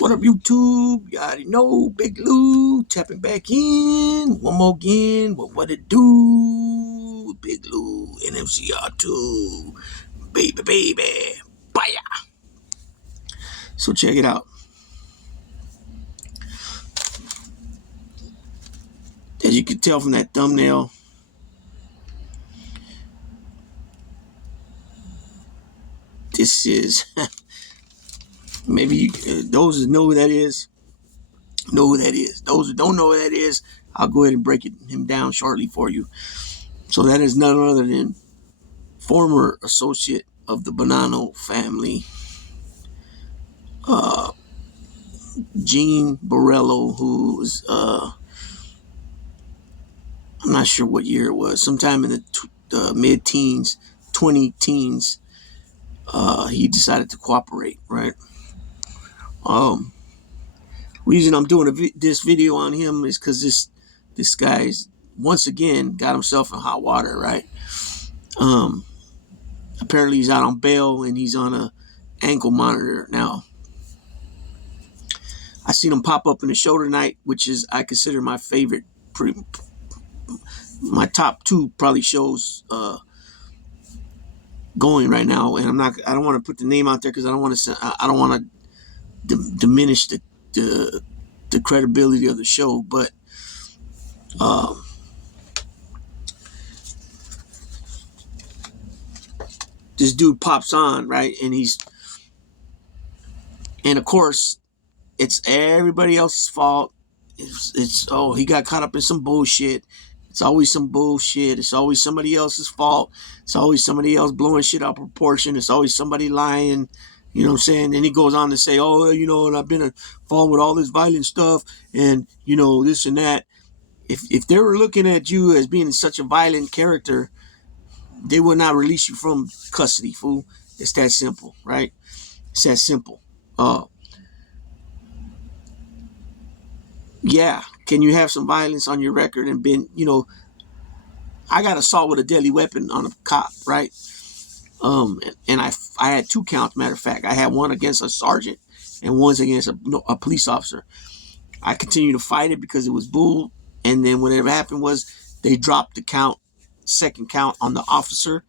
What up, YouTube? You already know, Big Lou tapping back in. One more again. What it do? Big Lou, NMCR2. Baby, baby. Baya. So check it out. As you can tell from that thumbnail, this is, maybe those that know who that is, know who that is. Those who don't know who that is, I'll go ahead and break him down shortly for you. So that is none other than former associate of the Bonanno family, Gene Borello, who's I'm not sure what year it was, sometime in the mid-teens, 20 teens, he decided to cooperate, right? Reason I'm doing this video on him is because this guy's once again got himself in hot water, right? Apparently he's out on bail and he's on a ankle monitor now. I seen him pop up in the show tonight, which is I consider my favorite, my top two probably shows going right now. And I don't want to put the name out there because I don't want to diminish the credibility of the show, but this dude pops on, right? And of course, it's everybody else's fault. Oh, he got caught up in some bullshit. It's always some bullshit. It's always somebody else's fault. It's always somebody else blowing shit out of proportion. It's always somebody lying. You know what I'm saying? And he goes on to say, oh, and I've been involved with all this violent stuff and, this and that. If they were looking at you as being such a violent character, they would not release you from custody, fool. It's that simple, right? It's that simple. Yeah, can you have some violence on your record and been, I got assault with a deadly weapon on a cop, right? And I had 2 counts, matter of fact. I had one against a sergeant and one against a police officer. I continued to fight it because it was bull. And then whatever happened was they dropped the second count on the officer.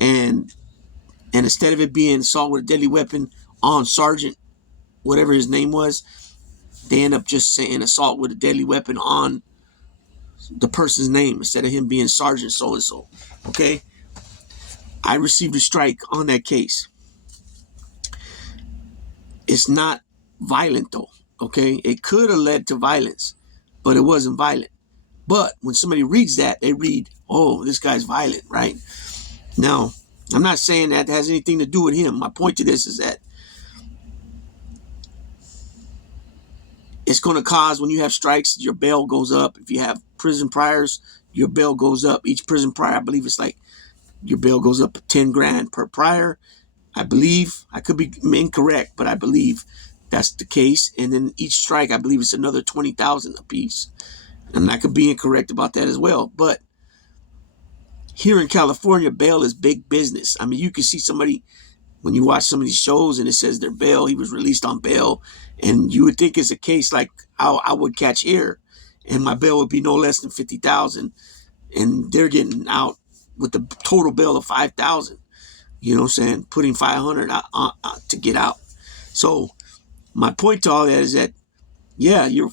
And instead of it being assault with a deadly weapon on sergeant, whatever his name was, they end up just saying assault with a deadly weapon on the person's name instead of him being Sergeant so-and-so. Okay? I received a strike on that case. It's not violent though. Okay? It could have led to violence, but it wasn't violent. But when somebody reads that, they read, oh, this guy's violent, right? Now, I'm not saying that has anything to do with him. My point to this is that it's going to cause, when you have strikes, your bail goes up. If you have prison priors, your bail goes up. Each prison prior, I believe it's like your bail goes up 10 grand per prior. I believe, I could be incorrect, but I believe that's the case. And then each strike, I believe it's another 20,000 a piece. And I could be incorrect about that as well. But here in California, bail is big business. I mean, you can see somebody, when you watch some of these shows and it says their bail, he was released on bail, and you would think it's a case like I would catch here, and my bail would be no less than 50,000, and they're getting out with the total bail of 5,000. You know what I'm saying? Putting 500 to get out. So my point to all that is that, yeah, your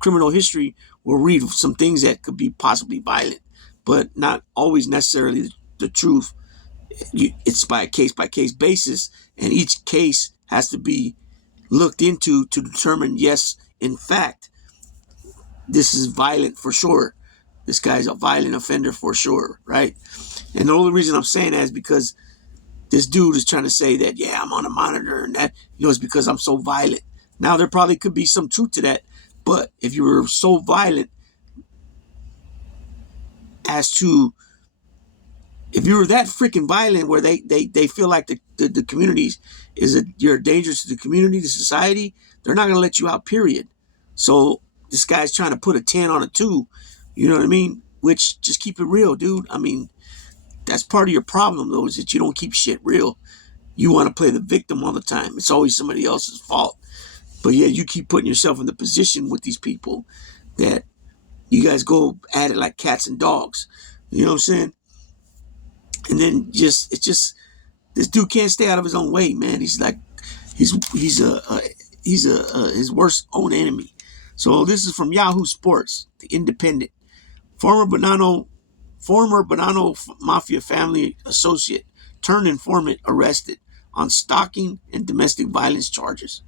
criminal history will read some things that could be possibly violent, but not always necessarily the truth. It's by a case-by-case basis, and each case has to be looked into to determine, yes, in fact, this is violent for sure. This guy's a violent offender for sure, right? And the only reason I'm saying that is because this dude is trying to say that, yeah, I'm on a monitor and that, it's because I'm so violent. Now, there probably could be some truth to that, but if you were so violent as to, if you were that freaking violent where they feel like the communities you're a danger to the community, to society, they're not going to let you out, period. So this guy's trying to put a 10 on a 2, you know what I mean? Which, just keep it real, dude. I mean, that's part of your problem, though, is that you don't keep shit real. You want to play the victim all the time. It's always somebody else's fault. But yeah, you keep putting yourself in the position with these people that you guys go at it like cats and dogs. You know what I'm saying? And then it's just this dude can't stay out of his own way, man. He's like he's his worst own enemy. So this is from Yahoo Sports, the Independent. Former Bonanno Mafia family associate turned informant arrested on stalking and domestic violence charges.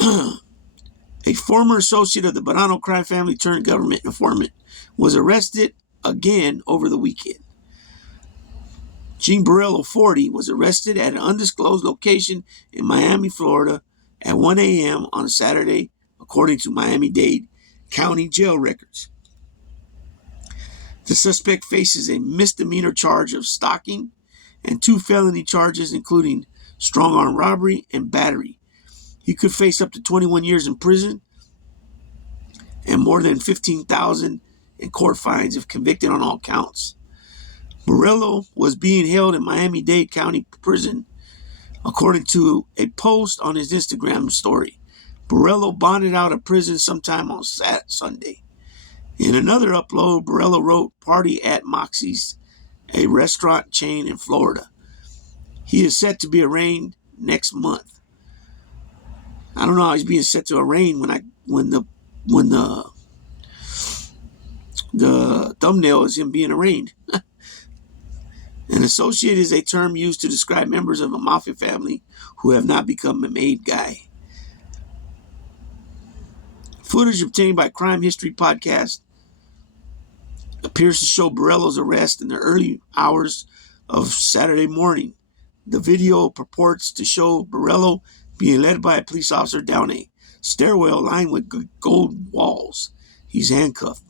A former associate of the Bonanno crime family turned government informant was arrested again over the weekend. Gene Borello, 40, was arrested at an undisclosed location in Miami, Florida at 1 a.m. on Saturday, according to Miami-Dade County jail records. The suspect faces a misdemeanor charge of stalking and 2 felony charges, including strong-arm robbery and battery. He could face up to 21 years in prison and more than $15,000 in court fines if convicted on all counts. Borello was being held in Miami-Dade County Prison, according to a post on his Instagram story. Borello bonded out of prison sometime on Sunday. In another upload, Borello wrote, "Party at Moxie's, a restaurant chain in Florida." He is set to be arraigned next month. I don't know how he's being set to arraign when the thumbnail is him being arraigned. An associate is a term used to describe members of a mafia family who have not become a made guy. Footage obtained by Crime History Podcast appears to show Borello's arrest in the early hours of Saturday morning. The video purports to show Borello being led by a police officer down a stairwell lined with gold walls. He's handcuffed.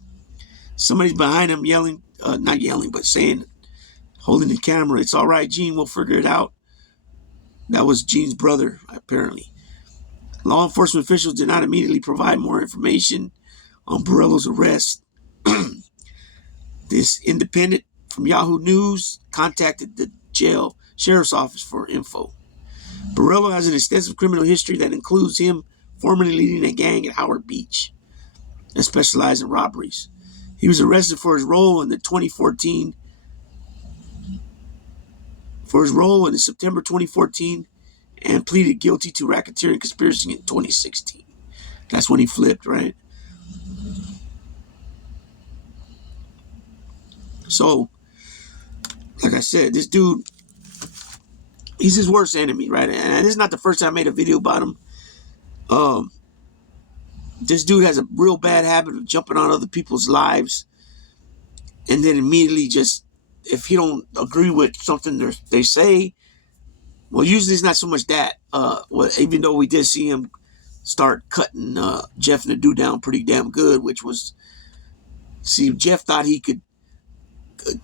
Somebody's behind him yelling, not yelling, but saying, holding the camera, "It's all right, Gene, we'll figure it out." That was Gene's brother, apparently. Law enforcement officials did not immediately provide more information on Borello's arrest. This Independent from Yahoo News contacted the jail sheriff's office for info. Borello has an extensive criminal history that includes him formerly leading a gang at Howard Beach that specialized in robberies. He was arrested for his role in the September 2014 and pleaded guilty to racketeering conspiracy in 2016. That's when he flipped, right? So, like I said, this dude, he's his worst enemy, right? And this is not the first time I made a video about him. This dude has a real bad habit of jumping on other people's lives and then immediately just, if he don't agree with something they say, well, usually it's not so much that. Even though we did see him start cutting Jeff and the dude down pretty damn good, which was, see, Jeff thought he could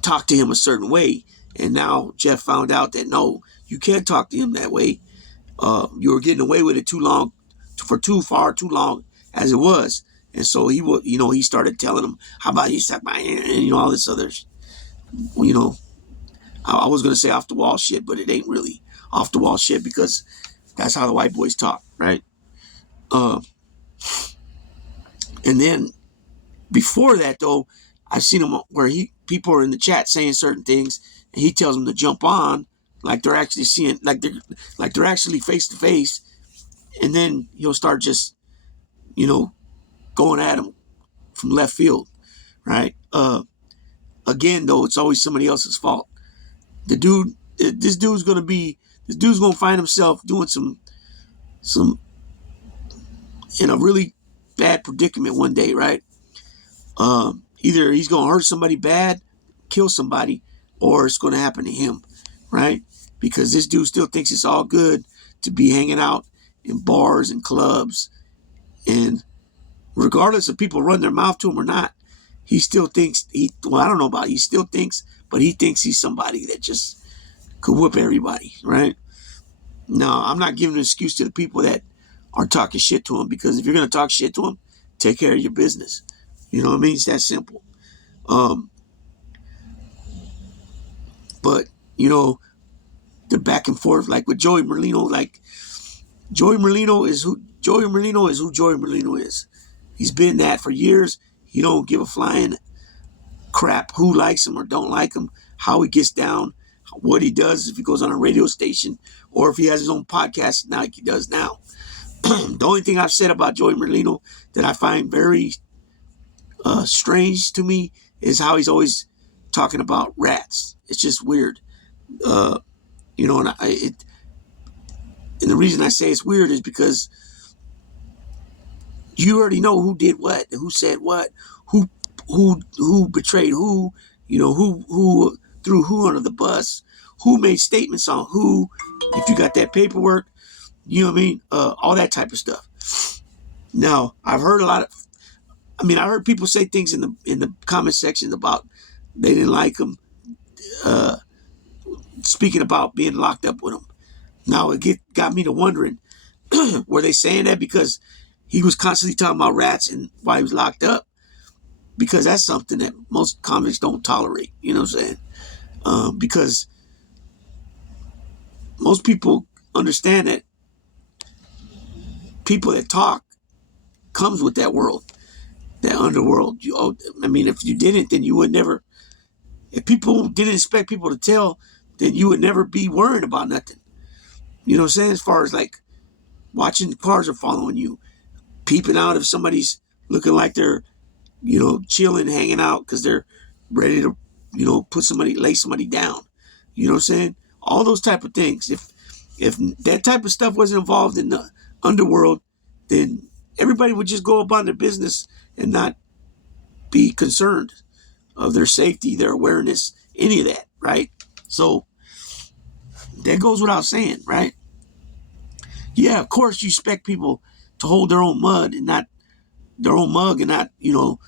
talk to him a certain way, and now Jeff found out that no, you can't talk to him that way. You were getting away with it too long as it was. And so he started telling him, "How about you suck my hand?" And all this other, I was going to say off the wall shit, but it ain't really off the wall shit because that's how the white boys talk, right? And then before that, though, I've seen him where people are in the chat saying certain things, and he tells them to jump on like they're actually seeing, like they're actually face to face, and then he'll start just, going at him from left field, right? Again, though, it's always somebody else's fault. This dude's gonna find himself doing some in a really bad predicament one day, right? Either he's gonna hurt somebody bad, kill somebody, or it's gonna happen to him, right? Because this dude still thinks it's all good to be hanging out in bars and clubs, and regardless if people run their mouth to him or not, he still thinks I don't know about it, he still thinks, but he thinks he's somebody that just could whoop everybody, right? No, I'm not giving an excuse to the people that are talking shit to him, because if you're going to talk shit to him, take care of your business. You know what I mean? It's that simple. But, the back and forth, like with Joey Merlino. Like Joey Merlino is who Joey Merlino is. He's been that for years. He don't give a flying crap who likes him or don't like him, how he gets down, what he does, if he goes on a radio station or if he has his own podcast like he does now. The only thing I've said about Joey Merlino that I find very strange to me is how he's always talking about rats. It's just weird. You know, and and the reason I say it's weird is because you already know who did what, who said what, who betrayed who, you know, who threw who under the bus, who made statements on who, if you got that paperwork, you know what I mean? All that type of stuff. Now, I've heard I heard people say things in the comment sections about they didn't like him, speaking about being locked up with him. Now, it got me to wondering, were they saying that because he was constantly talking about rats and why he was locked up? Because that's something that most convicts don't tolerate, you know what I'm saying? Because most people understand that people that talk comes with that world, that underworld. If you didn't, then you would never. If people didn't expect people to tell, then you would never be worrying about nothing. You know what I'm saying? As far as like watching cars are following you, peeping out if somebody's looking like they're, you know, chilling, hanging out because they're ready to, you know, lay somebody down. You know what I'm saying? All those type of things. If that type of stuff wasn't involved in the underworld, then everybody would just go about their business and not be concerned of their safety, their awareness, any of that, right? So that goes without saying, right? Yeah, of course you expect people to hold their own mug and not, you know,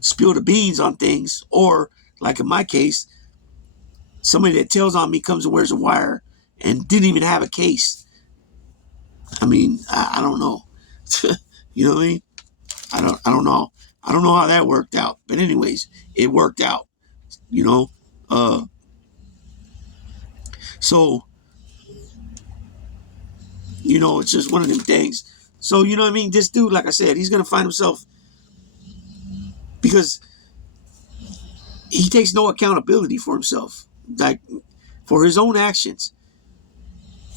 spill the beans on things. Or like in my case, somebody that tells on me comes and wears a wire and didn't even have a case. I mean, I don't know. You know what I mean? I don't know. I don't know how that worked out. But anyways, it worked out, you know? So, you know, it's just one of them things. So, you know what I mean? This dude, like I said, he's going to find himself, because he takes no accountability for himself, like for his own actions.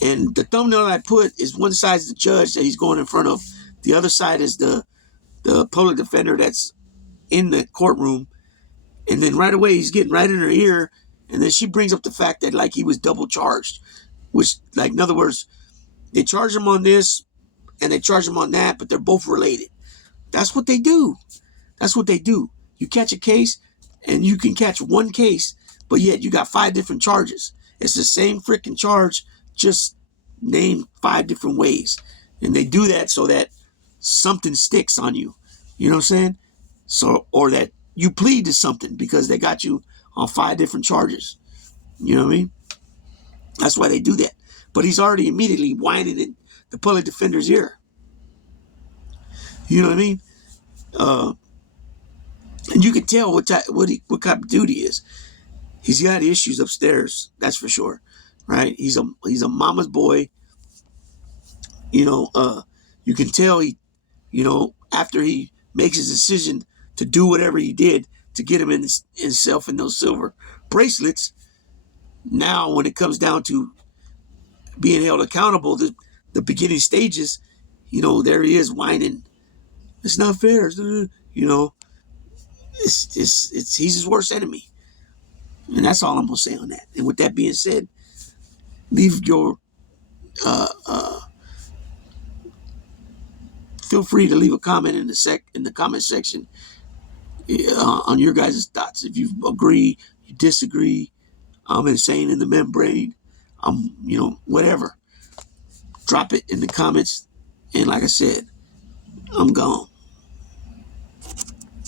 And the thumbnail I put is one side is the judge that he's going in front of. The other side is the public defender that's in the courtroom. And then right away, he's getting right in her ear. And then she brings up the fact that like he was double charged, which, like, in other words, they charge him on this and they charge him on that, but they're both related. That's what they do. That's what they do. You catch a case and you can catch one case, but yet you got 5 different charges. It's the same freaking charge, just named 5 different ways. And they do that so that something sticks on you. You know what I'm saying? So, or that you plead to something because they got you on 5 different charges. You know what I mean? That's why they do that. But he's already immediately whining in the public defender's ear. You know what I mean? And you can tell what type of dude he is. He's got issues upstairs, that's for sure, right? He's a mama's boy. You know, you can tell he, you know, after he makes his decision to do whatever he did to get him himself in those silver bracelets. Now, when it comes down to being held accountable, the beginning stages, you know, there he is whining. It's not fair, you know. It's he's his worst enemy. And that's all I'm going to say on that. And with that being said, leave your, feel free to leave a comment in the comment section on your guys' thoughts. If you agree, you disagree, I'm insane in the membrane, you know, whatever. Drop it in the comments. And like I said, I'm gone.